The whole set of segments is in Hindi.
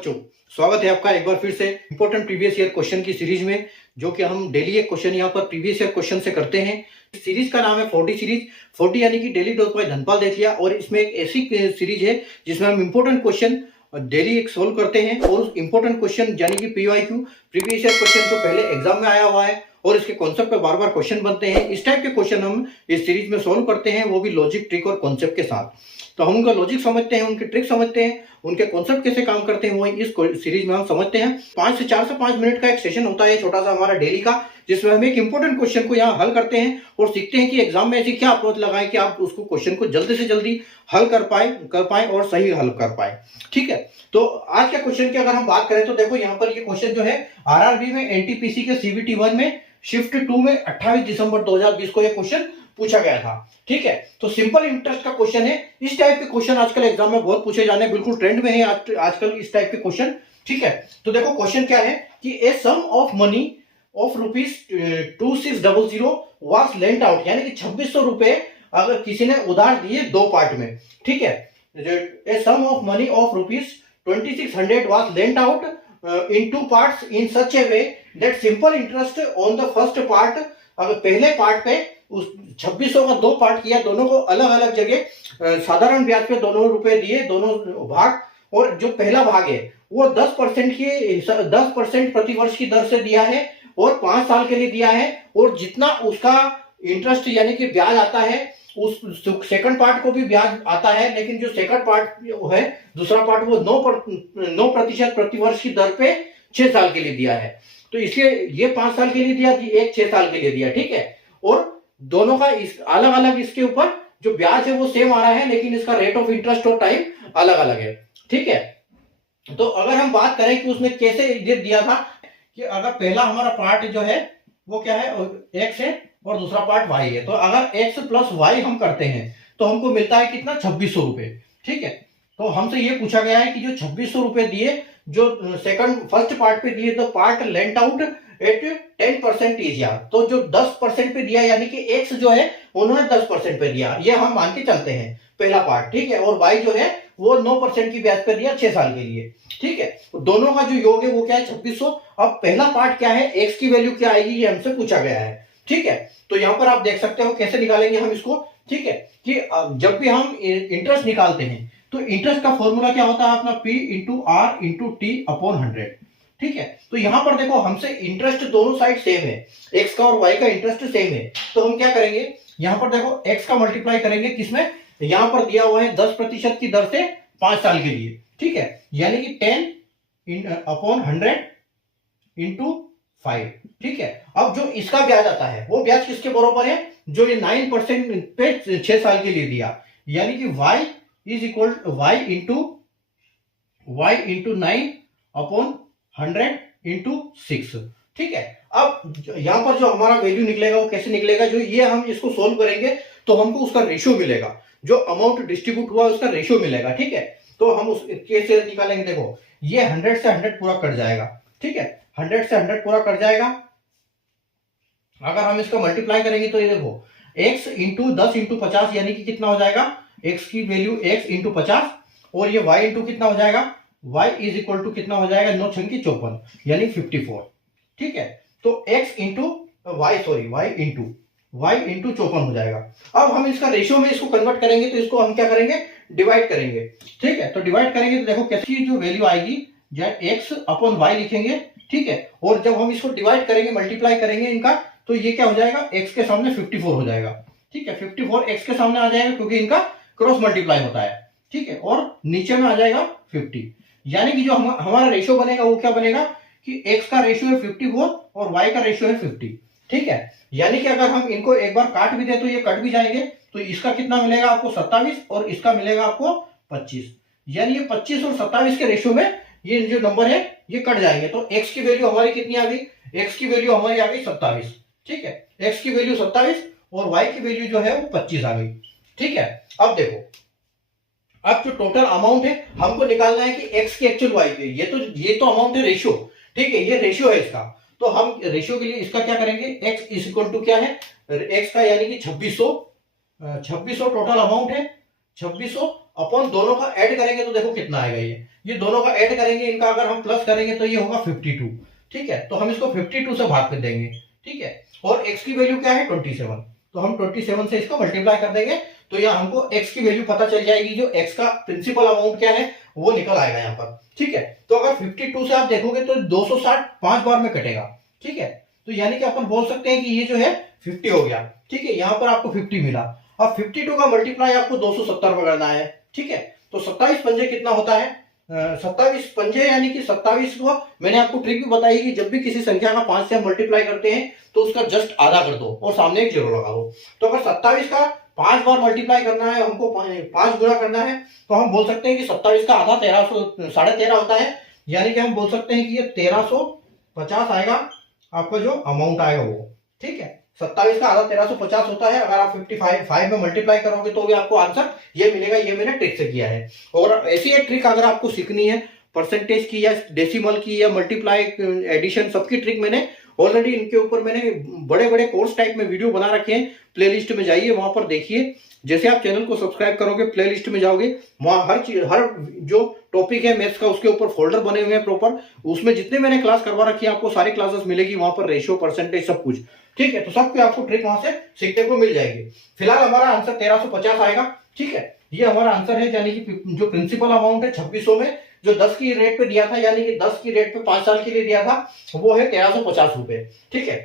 बच्चों, स्वागत है आपका एक बार फिर से इंपॉर्टेंट प्रीवियस ईयर क्वेश्चन की सीरीज में, जो कि हम डेली एक क्वेश्चन यहाँ पर प्रीवियस ईयर क्वेश्चन से करते हैं। सीरीज का नाम है 40 सीरीज। 40 यानी कि डेली डॉट बाय धनपाल देख लिया। और इसमें एक ऐसी सीरीज है जिसमें हम इंपॉर्टेंट क्वेश्चन डेली एक सोल्व करते हैं, और इंपॉर्टेंट क्वेश्चन यानी कि पीवाईक्यू प्रीवियस ईयर क्वेश्चन जो पहले एग्जाम में आया हुआ है और इसके कॉन्सेप्ट पे बार बार क्वेश्चन बनते हैं, इस टाइप के क्वेश्चन हम इस सीरीज में सोल्व करते हैं, वो भी लॉजिक, ट्रिक और कॉन्सेप्ट के साथ। तो हम उनका लॉजिक समझते हैं, उनके ट्रिक समझते हैं, उनके कॉन्सेप्ट कैसे काम करते हैं, वो इस सीरीज में हम समझते हैं। 4 से 5 मिनट का एक सेशन होता है छोटा सा हमारा डेली का, जिसमें हम एक इंपॉर्टेंट क्वेश्चन को यहाँ हल करते हैं और सीखते हैं कि एग्जाम में ऐसी क्या अप्रोच लगाएं कि आप उसको क्वेश्चन को जल्दी से जल्दी हल कर पाए और सही हल कर पाए। ठीक है, तो आज के क्वेश्चन की अगर हम बात करें तो देखो यहाँ पर ये क्वेश्चन जो है आरआरबी में एनटीपीसी के सीबीटी 1 में शिफ्ट 2 में 28 दिसंबर 2020 को यह क्वेश्चन पूछा गया था। ठीक है, तो सिंपल इंटरेस्ट का क्वेश्चन है। इस टाइप के क्वेश्चन आजकल एग्जाम में बहुत पूछे जाने, बिल्कुल ट्रेंड में है आजकल इस टाइप के क्वेश्चन। ठीक है, तो देखो क्वेश्चन क्या है कि a sum of money of ₹2600 was lent out, यानी कि 2600 रुपए अगर किसी ने उधार दिए दो पार्ट में। ठीक है, a sum of money of ₹2600 was lent out in 2 parts in such a way that simple interest on the first part, अगर पहले पार्ट पे उस 2600 का 2 पार्ट किया, दोनों को अलग अलग जगह साधारण ब्याज पे दोनों रुपए दिए, दोनों भाग, और जो पहला भाग है वो 10% प्रति वर्ष की दर से दिया है और 5 साल के लिए दिया है, और जितना उसका इंटरेस्ट यानी कि ब्याज आता है उस सेकंड पार्ट को भी ब्याज आता है, लेकिन जो सेकंड पार्ट है दूसरा पार्ट वो 9% प्रति वर्ष की दर पे 6 साल के लिए दिया है। तो इसलिए ये 5 साल के लिए दिया, एक 6 साल के लिए दिया। ठीक है, और दोनों का अलग अलग इसके ऊपर जो ब्याज है वो सेम आ रहा है, लेकिन इसका रेट ऑफ इंटरेस्ट और टाइम अलग अलग है। ठीक है, तो अगर हम बात करें कि उसमें कैसे ये दिया था कि अगर पहला हमारा पार्ट जो है वो क्या है, एक्स है, और दूसरा पार्ट y है, तो अगर x प्लस y हम करते हैं तो हमको मिलता है कितना, 2600 रुपए। ठीक है, तो हमसे ये पूछा गया है कि जो 2600 रुपए दिए, जो फर्स्ट पार्ट पे दिए, तो part lent out at 10% easier, तो जो 10% पे दिया यानी कि x जो है उन्होंने 10% पे दिया, ये हम मान के चलते हैं पहला पार्ट। ठीक है, और y जो है वो 9% की ब्याज पे दिया 6 साल के लिए। ठीक है, तो दोनों का जो योग है वो क्या है, 2600। अब पहला पार्ट क्या है, x की वैल्यू क्या आएगी, ये हमसे पूछा गया है। ठीक है, तो यहां पर आप देख सकते हो कैसे निकालेंगे हम इसको। ठीक है, कि जब भी हम इंटरेस्ट निकालते हैं तो इंटरेस्ट का फॉर्मूला क्या होता है अपना, P into R into T upon 100। ठीक है, तो यहां पर देखो हमसे इंटरेस्ट दोनों साइड सेम है, x का और y का इंटरेस्ट सेम है, तो हम क्या करेंगे, यहां पर देखो x का मल्टीप्लाई करेंगे किसमें, यहां पर दिया हुआ है 10% की दर से 5 साल के लिए। ठीक है, यानी कि 10 अपॉन 100 इंटू 5। ठीक है, अब जो इसका ब्याज आता है वो ब्याज किसके बराबर है, जो ये 9% पे 6 साल के लिए दिया, यानी कि y is equal y into 9 upon 100 into 6। ठीक है, अब यहां पर जो हमारा वैल्यू निकलेगा वो कैसे निकलेगा, जो ये हम इसको सोल्व करेंगे तो हमको उसका रेशियो मिलेगा, जो अमाउंट डिस्ट्रीब्यूट हुआ उसका रेशियो मिलेगा। ठीक है, तो हम उस कैसे निकालेंगे, देखो ये 100 से 100 पूरा कट जाएगा। ठीक है, 100 से 100 पूरा कट जाएगा। अगर हम इसका मल्टीप्लाई करेंगे तो ये देखो x इंटू 10 इंटू 50 यानी कि कितना हो जाएगा, x की वैल्यू x इंटू 50, और ये y इंटू कितना हो जाएगा, y इज इक्वल टू कितना हो जाएगा, 9 छंग 54 यानी 54। ठीक है, तो x इंटू y इंटू 54 हो जाएगा। अब हम इसका रेशियो में इसको कन्वर्ट करेंगे तो इसको हम क्या करेंगे, डिवाइड करेंगे। ठीक है, तो डिवाइड करेंगे तो देखो कैसी जो वैल्यू आएगी, x अपॉन y लिखेंगे। ठीक है, और जब हम इसको डिवाइड करेंगे, मल्टीप्लाई करेंगे इनका, तो ये क्या हो जाएगा, x के सामने 54 हो जाएगा। ठीक है, 54 x के सामने आ जाएगा क्योंकि इनका क्रॉस मल्टीप्लाई होता है। ठीक है, और नीचे में आ जाएगा 50, यानी कि जो हमारा रेशियो बनेगा वो क्या बनेगा कि x का रेशियो है 54 और y का रेशियो है 50। ठीक है, यानी कि अगर हम इनको एक बार काट भी दे तो ये कट भी जाएंगे, तो इसका कितना मिलेगा आपको 27 और इसका मिलेगा आपको 25, यानी ये 25 और 27 के रेशियो में ये जो नंबर है ये कट जाएंगे। तो x की वैल्यू हमारी कितनी आ गई, x की वैल्यू हमारी आ गई 27। ठीक है, x की वैल्यू 27 और y की वैल्यू जो है वो 25 आ गई। ठीक है, अब देखो, अब जो टोटल अमाउंट है हमको निकालना है कि x की एक्चुअल y की, ये तो अमाउंट है रेशियो। ठीक है, ये रेशियो है इसका, तो हम रेशियो के लिए इसका क्या करेंगे, x इज इक्वल टू क्या है, x का यानी कि 2600 टोटल अमाउंट है, 2600 अपन दोनों का ऐड करेंगे तो देखो कितना आएगा। ये दोनों का ऐड करेंगे, इनका अगर हम प्लस करेंगे तो ये होगा 52। ठीक है, तो हम इसको 52 से भाग कर देंगे। ठीक है, और x की वैल्यू क्या है 27, तो हम 27 से इसको मल्टीप्लाई कर देंगे तो यहाँ हमको x की वैल्यू पता चल जाएगी। जो x का प्रिंसिपल अमाउंट क्या है वो निकल आएगा यहाँ पर। ठीक है, तो अगर 52 से आप देखोगे तो 260 5 बार में कटेगा। ठीक है, तो यानी कि अपन बोल सकते हैं कि ये जो है 50 हो गया। ठीक है, यहाँ पर आपको 50 मिला। अब 52 का मल्टीप्लाई आपको 270 में करना है। ठीक है, तो 27 पंजे कितना होता है 27 पंजे, यानी कि 27 को मैंने आपको ट्रिक भी बताई कि जब भी किसी संख्या का 5 से हम मल्टीप्लाई करते हैं तो उसका जस्ट आधा कर दो और सामने एक जीरो लगा दो। तो अगर 27 का 5 बार मल्टीप्लाई करना है, हमको 5 गुना करना है, तो हम बोल सकते हैं कि 27 का आधा 1300 होता है। यानी कि हम बोल सकते हैं कि ये 1350 आएगा आपका जो अमाउंट आएगा वो। ठीक है, 27 का आधा 1350 होता है। अगर आप 55 में मल्टीप्लाई करोगे तो भी आपको आंसर ये मिलेगा। ये मैंने ट्रिक से किया है। और ऐसी एक ट्रिक अगर आपको सीखनी है परसेंटेज की या डेसिमल की या मल्टीप्लाई एडिशन, सबकी ट्रिक मैंने ऑलरेडी इनके ऊपर मैंने बड़े बड़े कोर्स टाइप में वीडियो बना रखे हैं। प्लेलिस्ट में जाइए, वहां पर देखिए। जैसे आप चैनल को सब्सक्राइब करोगे, प्लेलिस्ट में जाओगे, वहां हर जो टॉपिक है मैथ्स का उसके ऊपर फोल्डर बने हुए हैं प्रॉपर। उसमें जितने मैंने क्लास करवा रखी है आपको सारी क्लासेस मिलेगी वहां पर, रेशियो परसेंटेज सब कुछ। ठीक है, तो सब पे आपको ट्रिक वहां से सीखने को मिल जाएगी। फिलहाल हमारा आंसर 1350 आएगा। ठीक है, ये हमारा आंसर है, यानी कि जो प्रिंसिपल अमाउंट है 2600 में जो 10 की रेट पे दिया था, यानी कि 10 की रेट पे 5 साल के लिए दिया था, वो है 1350 रुपए। ठीक है,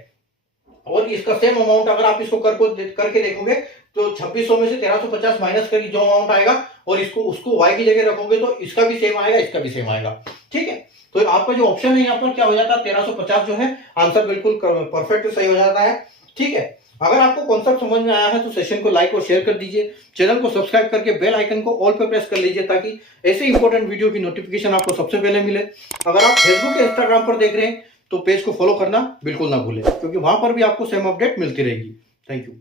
और इसका सेम अमाउंट अगर आप इसको करके देखोगे तो 2600 में से 1350 माइनस करके जो अमाउंट आएगा और इसको उसको y की जगह रखोगे तो इसका भी सेम आएगा, इसका भी सेम आएगा। ठीक है, तो आपका जो ऑप्शन है यहाँ पर क्या हो जाता है 1350 जो है आंसर बिल्कुल परफेक्ट सही हो जाता है। ठीक है, अगर आपको कॉन्सेप्ट समझ में आया है तो सेशन को लाइक और शेयर कर दीजिए। चैनल को सब्सक्राइब करके बेल आइकन को ऑल पे प्रेस कर लीजिए ताकि ऐसे इंपॉर्टेंट वीडियो की नोटिफिकेशन आपको सबसे पहले मिले। अगर आप फेसबुक या इंस्टाग्राम पर देख रहे हैं तो पेज को फॉलो करना बिल्कुल ना भूलें, क्योंकि वहां पर भी आपको सेम अपडेट मिलती रहेगी। Thank you.